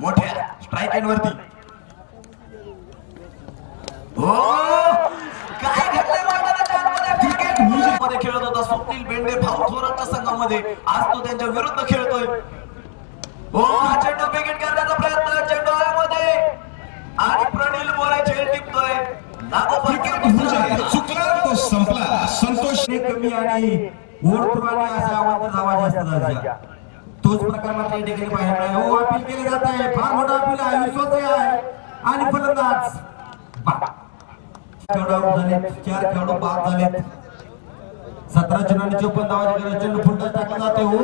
मोठ्या strike end वरती हो काय घडलंय मैदानाच्या आतमध्ये क्रिकेट मध्ये खेळत होता स्वप्नील बेंडे भाऊ थोरातच्या संघामध्ये आज तो त्यांच्या विरुद्ध खेळतोय हो चेंडू विकेट करण्याचा प्रयत्न चेंडू आल्यामध्ये आणि प्रणील मोरे झेल टिपतोय क्रिकेट चुकला तो संपला संतोष कमी आणि ओढपुराने अशा आवाज जास्त झाला तोच प्रकार मात्र या ठिकाणी पाहायला मिळाला हो अपील केले जात आहे फार मोठा अपील आहे विश्वास आहे आणि फलंदाज खेळाडू झाले 4 खेळाडू बाद झाले 17 चेंडूंनी 54 धावांचा चेंडू फुलटा टाकला जाते हो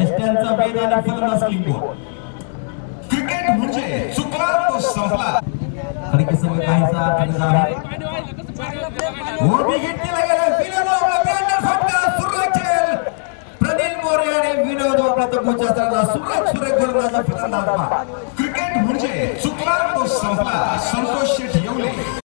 एस्टनचा वेग आणि फलंदाज किंगो क्रिकेट म्हणजे चुकला तो संपला खडके संघ काहीसा अडचणीत आहे हो विकेट केला गेला विनोद आपला ब्रँडर फटका सुरेख खेळ प्रनिल मोरे आणि विनोद आपला तो गोचारला सुरेख गोलंदाज फलंदाज क्रिकेट म्हणजे चुकला तो संपला संतोष शेठ येवले